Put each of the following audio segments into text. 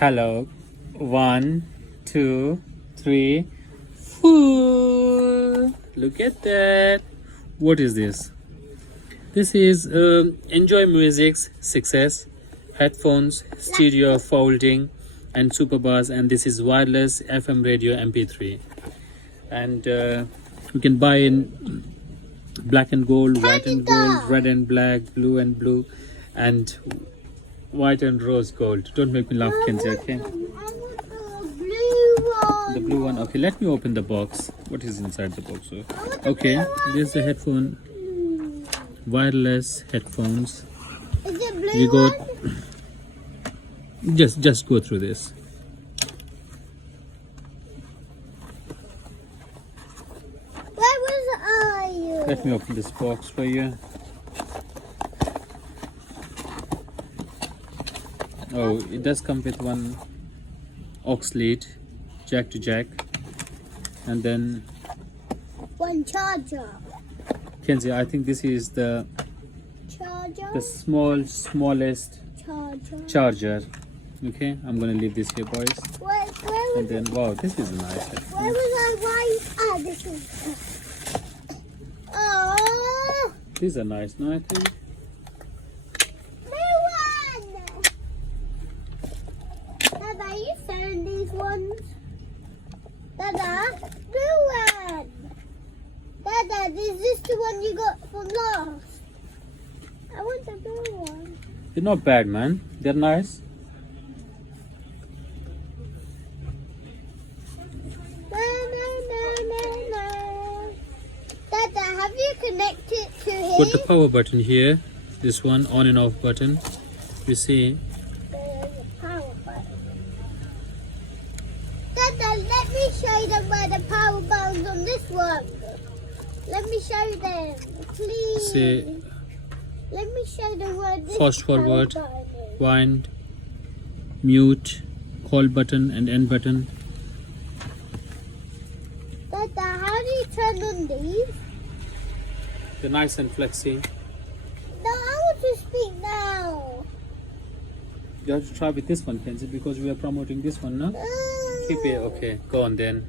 Hello. 1, 2, 3, 4. Look at that. What is this? This is Enjoy Music's Success headphones, stereo folding, and super bass. And this is wireless FM radio MP3. And you can buy in black and gold, white and gold, red and black, blue and blue, and white and rose gold. Don't make me laugh, Kenzie, okay? The blue one. Okay, let me open the box. What is inside the box? Okay, this is the headphone, wireless headphones. Is it blue? You got just go through this. Are you? Let me open this box for you. Oh, it does come with one aux lead, jack to jack, and then One charger. Kenzie, I think this is the Charger. smallest Charger. charger. Okay, I'm gonna leave this here, boys. Where And was then wow, this is nice. Where was I? Why? Ah, this is. Oh, These are nice, no? I think. blue one. Dada, you found these ones. Dada, blue one. Dada, is this the one you got from last? I want the blue one. They're not bad, man. They're nice. Dada, have you connected to here? Put the power button here. This one, on and off button. You see. There's a power button. Dada, let me show them where the power button's on this one. Let me show them, please. See. Let me show them where this Fast power forward, button is. wind, mute, call button, and end button. Dada, how do you turn on these? They're nice and flexy. No, I want to speak now. You have to try with this one, Kenzie, because we are promoting this one, no? Keep it. Okay, go on then.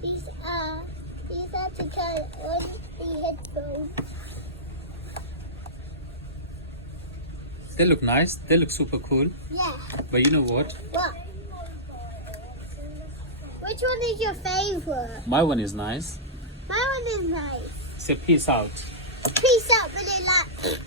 These are to turn on the headphones. They look nice. They look super cool. Yeah. But you know what? What? Which one is your favorite? My one is nice. My one is nice. Say peace out. Peace out, really like.